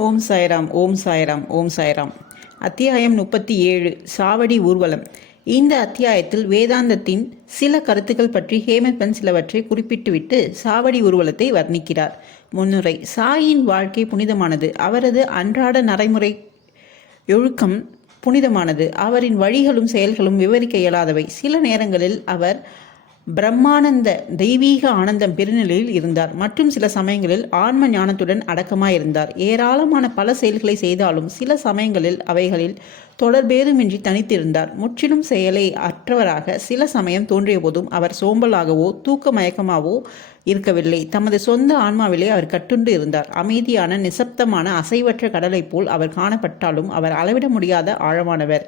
ஓம் சாய்ராம், ஓம் சாய்ராம், ஓம் சாய்ராம். அத்தியாயம் 37, சாவடி ஊர்வலம். இந்த அத்தியாயத்தில் வேதாந்தத்தின் சில கருத்துக்கள் பற்றி ஹேமந்த் சிலவற்றை குறிப்பிட்டுவிட்டு சாவடி ஊர்வலத்தை வர்ணிக்கிறார். முன்னுரை. சாயின் வாழ்க்கை புனிதமானது. அவரது அன்றாட நடைமுறை ஒழுக்கம் புனிதமானது. அவரின் வழிகளும் செயல்களும் விவரிக்க இயலாதவை. சில நேரங்களில் அவர் பிரம்மானந்த தெய்வீக ஆனந்தம் பெருநிலையில் இருந்தார். மற்றும் சில சமயங்களில் ஆன்ம ஞானத்துடன் அடக்கமாயிருந்தார். ஏராளமான பல செயல்களை செய்தாலும் சில சமயங்களில் அவைகளில் தொடர்பேதுமின்றி தனித்திருந்தார். முற்றிலும் செயலை அற்றவராக சில சமயம் தோன்றிய போதும் அவர் சோம்பலாகவோ தூக்க மயக்கமாகவோ இருக்கவில்லை. தமது சொந்த ஆன்மாவிலே அவர் கட்டுண்டு இருந்தார். அமைதியான நிசப்தமான அசைவற்ற கடலைப் போல் அவர் காணப்பட்டாலும் அவர் அளவிட முடியாத ஆழமானவர்.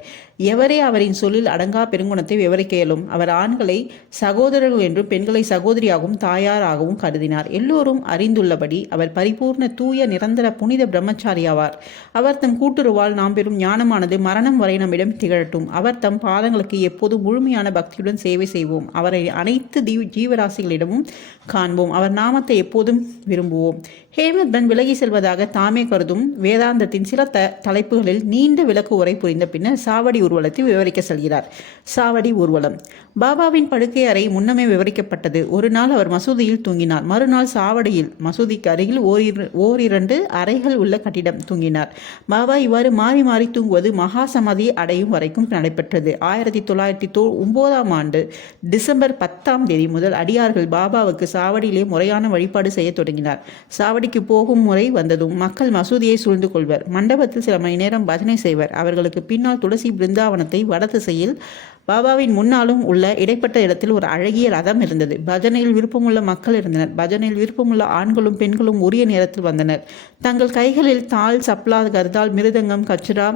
எவரே அவரின் சொல்லில் அடங்கா பெருங்குணத்தை விவரிக்க இயலும். அவர் ஆண்களை சகோதரர்கள் என்றும் பெண்களை சகோதரியாகவும் தாயாராகவும் கருதினார். எல்லோரும் அறிந்துள்ளபடி அவர் பரிபூர்ண தூய நிரந்தர புனித பிரம்மச்சாரியாவார். அவர் தம் கூட்டுறவால் நாம் பெறும் ஞானமானது மரணம் வரை நம்மிடம் திகழட்டும். அவர் தம் பாதங்களுக்கு எப்போதும் முழுமையான பக்தியுடன் சேவை செய்வோம். அவரை அனைத்து ஜீவராசிகளிடமும் காண்போம். அவர் நாமத்தை எப்போதும் விரும்புவோம். ஹேமந்த் விலகி செல்வதாக தாமே கருதும் வேதாந்தத்தின் சில தலைப்புகளில் நீண்ட விளக்கு உரை புரிந்த பின்னர் சாவடி ஊர்வலத்தை விவரிக்க செல்கிறார். சாவடி ஊர்வலம். பாபாவின் படுக்கை அறை முன்னமே விவரிக்கப்பட்டது. ஒரு நாள் அவர் மசூதியில் தூங்கினார். மறுநாள் சாவடியில் மசூதிக்கு அருகில் ஓரிரண்டு அறைகள் உள்ள கட்டிடம் தூங்கினார். பாபா இவ்வாறு மாறி மாறி தூங்குவது மகா சமாதி அடையும் வரைக்கும் நடைபெற்றது. 1909 டிசம்பர் 10 முதல் அடியார்கள் பாபாவுக்கு சாவடியிலே முறையான வழிபாடு செய்ய தொடங்கினார். சாவடிக்கு போகும் முறை வந்ததும் மக்கள் மசூதியை சூழ்ந்து கொள்வர். மண்டபத்தில் சில மணி நேரம் பஜனை செய்வர். அவர்களுக்கு பின்னால் துளசி பிருந்தாவனத்தை வடதிசையில் பாபாவின் முன்னாலும் உள்ள இடைப்பட்ட இடத்தில் ஒரு அழகிய ரதம் இருந்தது. பஜனையில் விருப்பமுள்ள மக்கள் இருந்தனர். பஜனையில் விருப்பமுள்ள ஆண்களும் பெண்களும் உரிய நேரத்தில் வந்தனர். தங்கள் கைகளில் தாள், சப்லா, கர்தால், மிருதங்கம், கச்சுரா,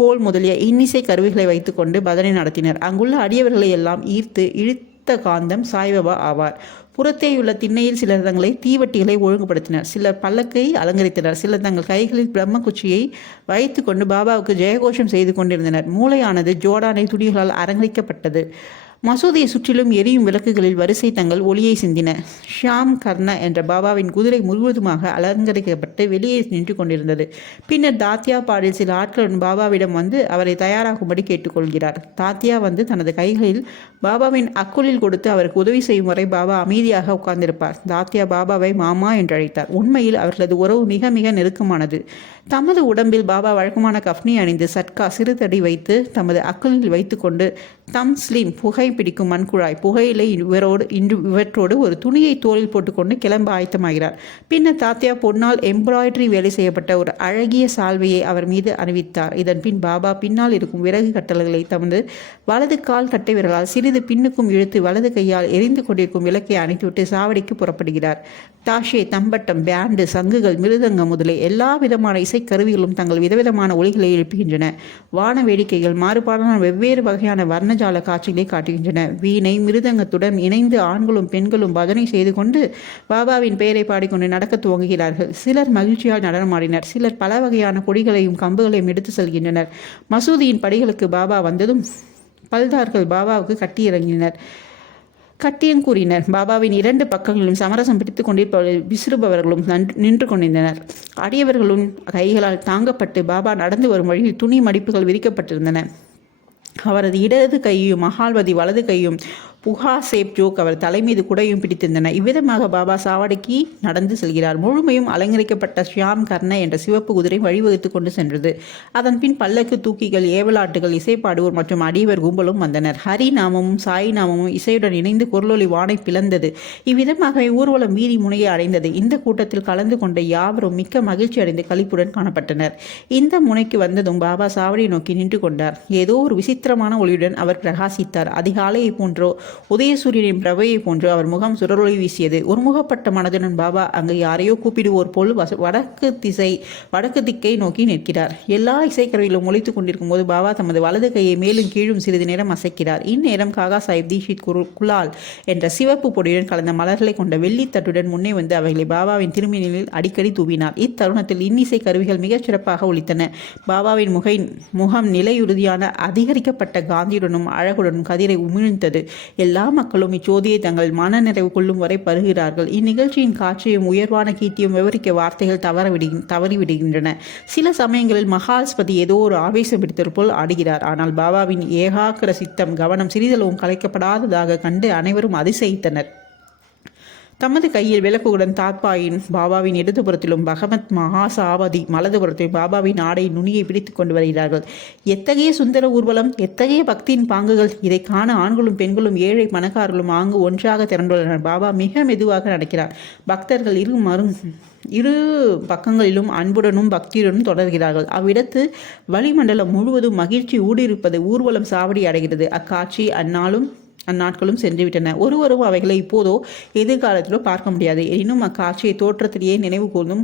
கோல் முதலிய இன்னிசை கருவிகளை வைத்துக்கொண்டு பஜனை நடத்தினர். அங்குள்ள அடியவர்களை எல்லாம் ஈர்த்து இழுத்த காந்தம் சாய்பாபா ஆவார். புறத்தேயுள்ள திண்ணையில் சிலர் தங்களை தீவட்டிகளை ஒழுங்குபடுத்தினர். சிலர் பல்லக்கை அலங்கரித்தனர். சிலர் தங்கள் கைகளில் பிரம்ம குச்சியை வைத்து கொண்டு பாபாவுக்கு ஜெயகோஷம் செய்து கொண்டிருந்தனர். மூளையானது ஜோடானை துணிகளால் அலங்கரிக்கப்பட்டது. மசூதியை சுற்றிலும் எரியும் விளக்குகளில் வரிசை தங்கள் ஒளியை சிந்தின. ஷியாம் கர்ண என்ற பாபாவின் குதிரை முழுவதுமாக அலங்கரிக்கப்பட்டு வெளியே நின்று கொண்டிருந்தது. பின்னர் தாத்தியா பாடில் சில ஆட்களுடன் பாபாவிடம் வந்து அவரை தயாராகும்படி கேட்டுக்கொள்கிறார். தாத்தியா வந்து தனது கைகளில் பாபாவின் அக்குளில் கொடுத்து அவருக்கு உதவி செய்யும் வரை பாபா அமைதியாக உட்கார்ந்திருப்பார். தாத்தியா பாபாவை மாமா என்று அழைத்தார். உண்மையில் அவர்களது உறவு மிக மிக நெருக்கமானது. தமது உடம்பில் பாபா வழக்கமான கஃப்னி அணிந்து சட்கா சிறுதடி வைத்து தமது அக்குளில் வைத்து கொண்டு தம் ஸ்லீம் புகை பிடிக்கும் மண்குழாய் புகையிலை இவற்றோடு ஒரு துணியை தோளில் போட்டுக்கொண்டு கிளம்ப ஆயத்தமாகிறார். பின்னர் தாத்தியா பொன்னால் எம்ப்ராய்டரி வேலை செய்யப்பட்ட ஒரு அழகிய சால்வையை அவர் மீது அணிவித்தார். இதன் பின் பாபா பின்னால் இருக்கும் விறகு கட்டல்களை தமது வலது கால் கட்டை விரலால் சிறிது பின்னுக்கும் இழுத்து வலது கையால் எரிந்து கொண்டிருக்கும் விளக்கை அணைத்துவிட்டு சாவடிக்கு புறப்படுகிறார். தாஷே, தம்பட்டம், பேண்டு, சங்குகள், மிருதங்கம் முதலிய எல்லா விதமான இசைக்கருவிகளும் தங்கள் விதவிதமான ஒலிகளை எழுப்புகின்றன. வான வேடிக்கைகள் மாறுபாடான வெவ்வேறு வகையான வர்ணஜால காட்சிகளை காட்டுகின்றன. வீணை, மிருதங்கத்துடன் இணைந்து ஆண்களும் பெண்களும் பஜனை செய்து கொண்டு பாபாவின் பெயரை பாடிக்கொண்டு நடக்க துவங்குகிறார்கள். சிலர் மகிழ்ச்சியால் நடனமாடினர். சிலர் பல வகையான கொடிகளையும் கம்புகளையும் எடுத்து செல்கின்றனர். மசூதியின் படிகளுக்கு பாபா வந்ததும் பல்தார்கள் பாபாவுக்கு கட்டியிறங்கினர். கட்டியம் கூறினர். பாபாவின் 2 பக்கங்களிலும் சமரசம் பிடித்துக் கொண்டிருப்பவர்கள் விசிறுபவர்களும் நின்று கொண்டிருந்தனர். அடியவர்களும் கைகளால் தாங்கப்பட்டு பாபா நடந்து வரும் வழியில் துணி மடிப்புகள் விரிக்கப்பட்டிருந்தன. அவரது இடது கையும் மகால்வதி வலது கையும் புகா சேப் ஜோக் அவர் தலை மீது குடையும் பிடித்திருந்தன. இவ்விதமாக பாபா சாவடிக்கு நடந்து செல்கிறார். முழுமையும் அலங்கரிக்கப்பட்ட ஷியாம் கர்ண என்ற சிவப்பு குதிரை வழிவகுத்து கொண்டு சென்றது. அதன் பின் பல்லக்கு, தூக்கிகள், ஏவலாட்டுகள், இசைப்பாடுவோர் மற்றும் அடியவர் கும்பலும் வந்தனர். ஹரி நாமமும் சாய் நாமமும் இசையுடன் இணைந்து குரலொலி வானை பிளந்தது. இவ்விதமாகவே ஊர்வலம் வீதி முனையை அடைந்தது. இந்த கூட்டத்தில் கலந்து கொண்ட யாவரும் மிக்க மகிழ்ச்சி அடைந்து களிப்புடன் காணப்பட்டனர். இந்த முனைக்கு வந்ததும் பாபா சாவடியை நோக்கி நின்று கொண்டார். ஏதோ ஒரு விசித்திரமான ஒளியுடன் அவர் பிரகாசித்தார். அதிகாலையை போன்றோ உதயசூரியனின் பிரபையை போன்று அவர் முகம் சுடரொளி வீசியது. ஒருமுகப்பட்ட மனதுடன் பாபா அங்கு யாரையோ கூப்பிடுவோர் போல் வடக்கு திக்கை நோக்கி நிற்கிறார். எல்லா இசைக்கருவிலும் ஒலித்துக் கொண்டிருக்கும் போது பாபா தமது வலது கையை மேலும் கீழும் சிறிது நேரம் அசைக்கிறார். இந்நேரம் காகா சாஹிப் தீஷித் குலால் என்ற சிவப்பு பொடியுடன் கலந்த மலர்களை கொண்ட வெள்ளித்தட்டுடன் முன்னே வந்து அவைகளை பாபாவின் திருமணியில் அடிக்கடி தூவினார். இத்தருணத்தில் இன்னிசை கருவிகள் மிகச் சிறப்பாக ஒலித்தன. பாபாவின் முகம் நிலையுறுதியான அதிகரிக்கப்பட்ட காந்தியுடனும் அழகுடனும் கதிரை உமிழ்ந்தது. எல்லா மக்களும் இச்சோதியை தங்கள் மன நிறைவு கொள்ளும் வரை பருகிறார்கள். இந்நிகழ்ச்சியின் காட்சியும் உயர்வான கீர்த்தியும் விவரிக்க வார்த்தைகள் தவறிவிடுகின்றன. சில சமயங்களில் மகாஸ்பதி ஏதோ ஒரு ஆவேசம் பிடித்தது போல் ஆடுகிறார். ஆனால் பாபாவின் ஏகாக்கிர சித்தம் கவனம் சிறிதளவும் கலைக்கப்படாததாக கண்டு அனைவரும் அதிசயித்தனர். தமது கையில் விளக்குடன் தாத்பாயின் பாபாவின் இடதுபுறத்திலும் பகவத் மகாசாவதி வலதுபுறத்திலும் பாபாவின் ஆடை நுனியை பிடித்து கொண்டு வருகிறார்கள். எத்தகைய சுந்தர ஊர்வலம், எத்தகைய பக்தியின் பாங்குகள்! இதை காண ஆண்களும் பெண்களும் ஏழை பணக்காரர்களும் அங்கு ஒன்றாக திரண்டுள்ளனர். பாபா மிக மெதுவாக நடக்கிறார். பக்தர்கள் இரு பக்கங்களிலும் அன்புடனும் பக்தியுடனும் தொடர்கிறார்கள். அவ்விடத்து வளிமண்டலம் முழுவதும் மகிழ்ச்சி ஊடுருப்பது. ஊர்வலம் சாவடி அடைகிறது. அக்காட்சி அந்நாட்களும் சென்றுவிட்டன. ஒருவரும் அவைகளை இப்போதோ எதிர்காலத்திலோ பார்க்க முடியாது. எனினும் அக்காட்சியை தோற்றத்திலேயே நினைவு கூர்ந்தும்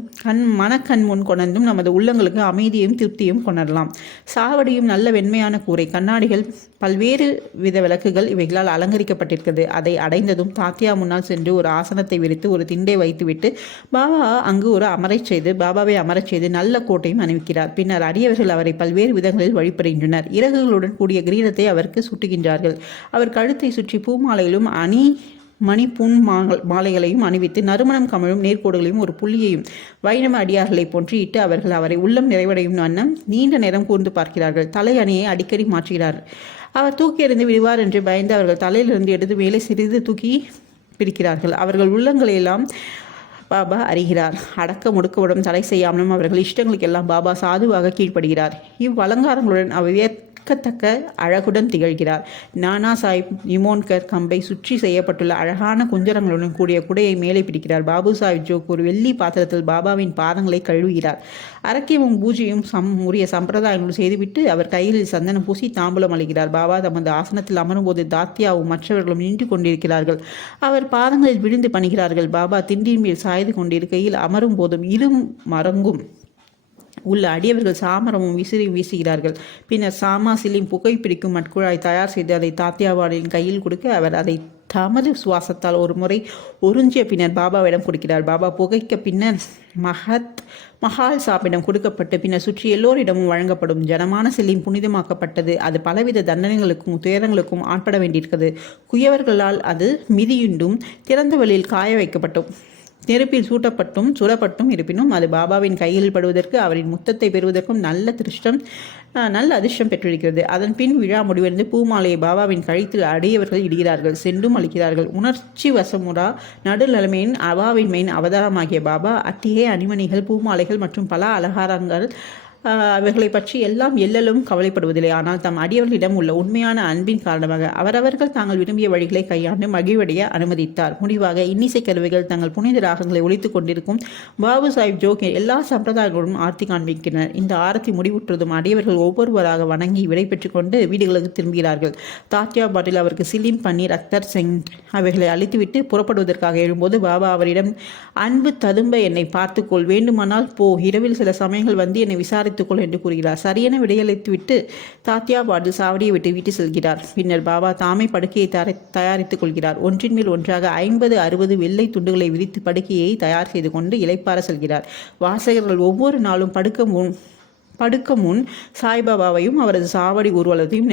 மனக்கண் முன் கொண்டதும் நமது உள்ளங்களுக்கு அமைதியும் திருப்தியும் கொணரலாம். சாவடியும் நல்ல வெண்மையான கூரை, கண்ணாடிகள், பல்வேறு வித விளக்குகள் இவைகளால் அலங்கரிக்கப்பட்டிருக்கிறது. அதை அடைந்ததும் தாத்தியா முன்னால் சென்று ஒரு ஆசனத்தை விரித்து ஒரு திண்டை வைத்துவிட்டு பாபாவை அமரச் செய்து நல்ல கோட்டையும் அணிவிக்கிறார். பின்னர் அடியவர்கள் அவரை பல்வேறு விதங்களில் வழிபடுகின்றனர். இறகுகளுடன் கூடிய கிரீடத்தை அவருக்கு சுட்டுகின்றார்கள். அவர் கழுத்தை சுற்றி பூமாலையிலும் மணி பூன் மாலைகளையும் அணிவித்து நறுமணம் கமழும் நேர்கோடுகளையும் ஒரு புள்ளியையும் வைணவ அடியார்களை போன்று இட்டு அவரை உள்ளம் நிறைவடையும் வண்ணம் நீண்ட நேரம் கூர்ந்து பார்க்கிறார்கள். தலை அணியை அடிக்கடி மாற்றுகிறார். அவர் தூக்கி எறிந்து விடுவார் என்று பயந்து அவர்கள் தலையிலிருந்து எடுத்து மேலே சிறிது தூக்கி பிடிக்கிறார்கள். அவர்கள் உள்ளங்களையெல்லாம் பாபா அறிகிறார். அடக்க முடுக்கவுடன் தடை செய்யாமலும் அவர்கள் இஷ்டங்களுக்கெல்லாம் பாபா சாதுவாக கீழ்ப்படுகிறார். இவ்வலங்காரங்களுடன் வியக்கத்தக்க அழகுடன் திகழ்கிறார். நானா சாஹிப் நிமோன்கர் கம்பை சுற்றி செய்யப்பட்டுள்ள அழகான குஞ்சரங்களுடன் கூடிய குடையை மேலே பிடிக்கிறார். பாபு சாஹிப் ஜோக் ஒரு வெள்ளி பாத்திரத்தில் பாபாவின் பாதங்களை கழுவுகிறார். அரக்கியமும் பூஜையும் உரிய சம்பிரதாயங்களும் செய்துவிட்டு அவர் கையில் சந்தனம் பூசி தாம்பூலம் அளிக்கிறார். பாபா தமது ஆசனத்தில் அமரும்போது தாத்தியாவும் மற்றவர்களும் நின்று கொண்டிருக்கிறார்கள். அவர் பாதங்களில் விழுந்து பணிகிறார்கள். பாபா திண்டின் மேல் சாய்ந்து கொண்டிருக்கையில் அமரும் போதும் இரு மரங்கும் உள்ள அடியவர்கள் சாமரமும் வீசுகிறார்கள். பின்னர் சாமாசிலின் புகைப்பிடிக்கும் மட்குழாய் தயார் செய்து அதை தாத்தியாவாளின் கையில் கொடுக்க அவர் அதை தமது சுவாசத்தால் ஒரு முறை உறிஞ்சிய பின்னர் பாபாவிடம் கொடுக்கிறார். பாபா புகைக்க பின்னர் மஹால் சாப்பிடம் கொடுக்கப்பட்டு பின்னர் சுற்றி எல்லோரிடமும் வழங்கப்படும். ஜனமான செல்லின் புனிதமாக்கப்பட்டது. அது பலவித தண்டனைகளுக்கும் துயரங்களுக்கும் ஆட்பட வேண்டியிருக்கிறது. குயவர்களால் அது மிதியுண்டும் திறந்த வழியில் காய வைக்கப்பட்டும் நெருப்பில் சுடப்பட்டும் இருப்பினும் அது பாபாவின் கையில் படுவதற்கு அவரின் முத்தத்தை பெறுவதற்கும் நல்ல அதிர்ஷ்டம் பெற்றிருக்கிறது. அதன் பின் விழா முடிவடைந்து பூமாலையை பாபாவின் கழுத்தில் அடியவர்கள் இடுகிறார்கள். சென்றும் அளிக்கிறார்கள். உணர்ச்சி வசமுறா நடுநிலைமையின் அவாவின்மையின் அவதாரமாகிய பாபா அட்டிகை அணிமணிகள் பூமாலைகள் மற்றும் பல அலங்காரங்கள் அவைகளை பற்றி எல்லாம் எல்லலும் கவலைப்படுவதில்லை. ஆனால் தம் அடியவர்களிடம் உள்ள உண்மையான அன்பின் காரணமாக அவரவர்கள் தாங்கள் விரும்பிய வழிகளை கையாண்டு மகிழ்வடைய அனுமதித்தார். முடிவாக இன்னிசை கருவிகள் தங்கள் புனித ராகங்களை ஒலித்துக் கொண்டிருக்கும் பாபு சாஹிப் ஜோக் எல்லா சம்பிரதாயங்களும் ஆர்த்தி காண்பிக்கின்றனர். இந்த ஆரத்தி முடிவுற்றதும் அடியவர்கள் ஒவ்வொருவராக வணங்கி விடை பெற்றுக் கொண்டு வீடுகளுக்கு திரும்புகிறார்கள். தாத்தியாபாட்டில் அவருக்கு சிலிம் பன்னீர் அக்தர் செங் அவைகளை அழித்துவிட்டு புறப்படுவதற்காக எழும்போது பாபா அவரிடம், அன்பு ததும்ப என்னை பார்த்துக்கொள், வேண்டுமானால் போ, இரவில் சில சமயங்கள் வந்து என்னை விசாரித்துக்கொள் என்று கூறுகிறார். சரியென விடையளித்துவிட்டு தாத்தியாபாட்டில் சாவடியை விட்டு வீட்டு செல்கிறார். பின்னர் பாபா தாமே படுக்கையை தயாரித்துக் கொள்கிறார். ஒன்றின் மேல் ஒன்றாக 50-60 வெள்ளை துண்டுகளை விரித்து படுக்கையை தயார் செய்து கொண்டு இளைப்பாற செல்கிறார். வாசகர்கள் ஒவ்வொரு நாளும் படுக்க முன் சாய்பாபாவையும் அவரது சாவடி ஊர்வலத்தையும்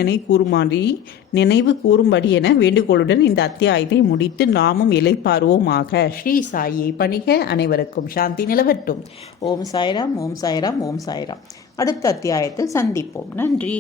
நினைவு கூறும்படி என வேண்டுகோளுடன் இந்த அத்தியாயத்தை முடித்து நாமும் இளைப்பாறுவோமாக. ஸ்ரீ சாயை பணிக. அனைவருக்கும் சாந்தி நிலவட்டும். ஓம் சாய்ராம், ஓம் சாய்ராம், ஓம் சாய்ராம். அடுத்த அத்தியாயத்தில் சந்திப்போம். நன்றி.